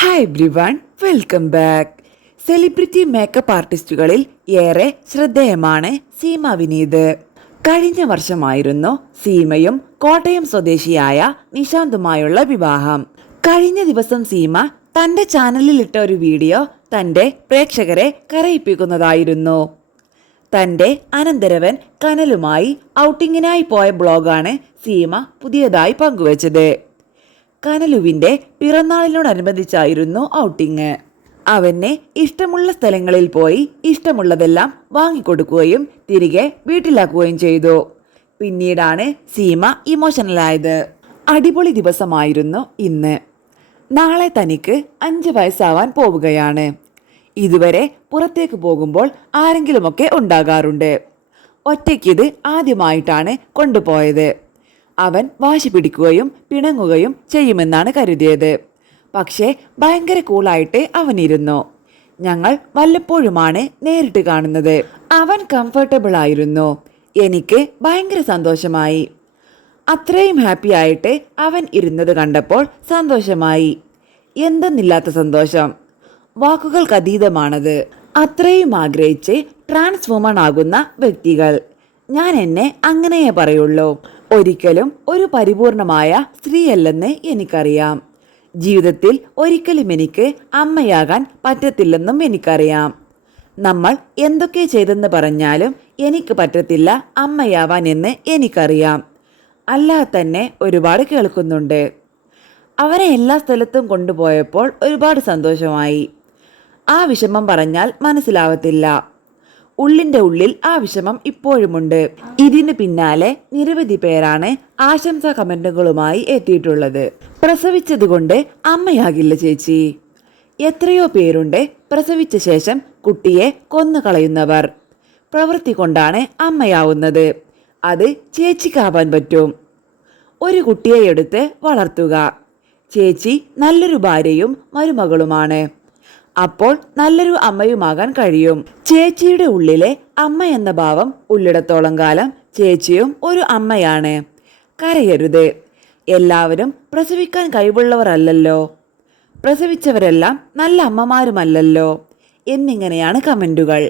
Hi everyone, welcome back. Celebrity makeup ആർട്ടിസ്റ്റുകളിൽ ഏറെ ശ്രദ്ധേയമാണ് സീമ വിനീത്. കഴിഞ്ഞ വർഷമായിരുന്നു സീമയും കോട്ടയം സ്വദേശിയായ നിശാന്തുമായുള്ള വിവാഹം. കഴിഞ്ഞ ദിവസം സീമ തൻ്റെ ചാനലിൽ ഇട്ട ഒരു വീഡിയോ തൻ്റെ പ്രേക്ഷകരെ കരയിപ്പിക്കുന്നതായിരുന്നു. തൻ്റെ അനന്തരവൻ കനലുമായി ഔട്ടിങ്ങിനായി പോയ ബ്ലോഗാണ് സീമ പുതിയതായി പങ്കുവച്ചത്. കനലുവിൻ്റെ പിറന്നാളിനോടനുബന്ധിച്ചായിരുന്നു ഔട്ടിങ്. അവന് ഇഷ്ടമുള്ള സ്ഥലങ്ങളിൽ പോയി ഇഷ്ടമുള്ളതെല്ലാം വാങ്ങിക്കൊടുക്കുകയും തിരികെ വീട്ടിലാക്കുകയും ചെയ്തു. പിന്നീടാണ് സീമ ഇമോഷണലായത്. അടിപൊളി ദിവസമായിരുന്നു ഇന്ന്. നാളെ തനിക്ക് 5 വയസ്സാവാൻ പോവുകയാണ്. ഇതുവരെ പുറത്തേക്ക് പോകുമ്പോൾ ആരെങ്കിലുമൊക്കെ ഉണ്ടാകാറുണ്ട്. ഒറ്റയ്ക്കിത് ആദ്യമായിട്ടാണ് കൊണ്ടുപോയത്. അവൻ വാശി പിടിക്കുകയും പിണങ്ങുകയും ചെയ്യുമെന്നാണ് കരുതിയത്. പക്ഷേ ഭയങ്കര കൂളായിട്ട് അവനിരുന്നു. ഞങ്ങൾ വല്ലപ്പോഴുമാണ് നേരിട്ട് കാണുന്നത്. അവൻ കംഫർട്ടബിൾ ആയിരുന്നു. എനിക്ക് ഭയങ്കര സന്തോഷമായി. അത്രയും ഹാപ്പി ആയിട്ട് അവൻ ഇരുന്നത് കണ്ടപ്പോൾ സന്തോഷമായി. എന്തെന്നില്ലാത്ത സന്തോഷം, വാക്കുകൾക്കതീതമാണത്. അത്രയും ആഗ്രഹിച്ച് ട്രാൻസ്ഫോമൺ ആകുന്ന വ്യക്തികൾ. ഞാൻ എന്നെ അങ്ങനെയേ പറയുള്ളൂ. ഒരിക്കലും ഒരു പരിപൂർണമായ സ്ത്രീയല്ലെന്ന് എനിക്കറിയാം. ജീവിതത്തിൽ ഒരിക്കലും എനിക്ക് അമ്മയാകാൻ പറ്റത്തില്ലെന്നും എനിക്കറിയാം. നമ്മൾ എന്തൊക്കെ ചെയ്തെന്ന് പറഞ്ഞാലും എനിക്ക് പറ്റത്തില്ല അമ്മയാവാൻ എന്ന് എനിക്കറിയാം. അല്ലാതെ തന്നെ ഒരുപാട് കേൾക്കുന്നുണ്ട്. അവരെ എല്ലാ സ്ഥലത്തും കൊണ്ടുപോയപ്പോൾ ഒരുപാട് സന്തോഷമായി. ആ വിഷമം പറഞ്ഞാൽ മനസ്സിലാവത്തില്ല. ഉള്ളിൻ്റെ ഉള്ളിൽ ആ വിഷമം ഇപ്പോഴുമുണ്ട്. ഇതിന് പിന്നാലെ നിരവധി പേരാണ് ആശംസാ കമന്റുകളുമായി എത്തിയിട്ടുള്ളത്. പ്രസവിച്ചതുകൊണ്ട് അമ്മയാകില്ല ചേച്ചി. എത്രയോ പേരുണ്ട് പ്രസവിച്ച ശേഷം കുട്ടിയെ കൊന്നുകളയുന്നവർ. പ്രവൃത്തി കൊണ്ടാണ് അമ്മയാവുന്നത്. അത് ചേച്ചിക്കാവാൻ പറ്റും. ഒരു കുട്ടിയെ എടുത്ത് വളർത്തുക. ചേച്ചി നല്ലൊരു ഭാര്യയും മരുമകളുമാണ്. അപ്പോൾ നല്ലൊരു അമ്മയുമാകാൻ കഴിയും. ചേച്ചിയുടെ ഉള്ളിലെ അമ്മ എന്ന ഭാവം ഉള്ളിടത്തോളം കാലം ചേച്ചിയും ഒരു അമ്മയാണ്. കരയരുത്. എല്ലാവരും പ്രസവിക്കാൻ കഴിവുള്ളവരല്ലല്ലോ. പ്രസവിച്ചവരെല്ലാം നല്ല അമ്മമാരുമല്ലല്ലോ എന്നിങ്ങനെയാണ് കമന്റുകൾ.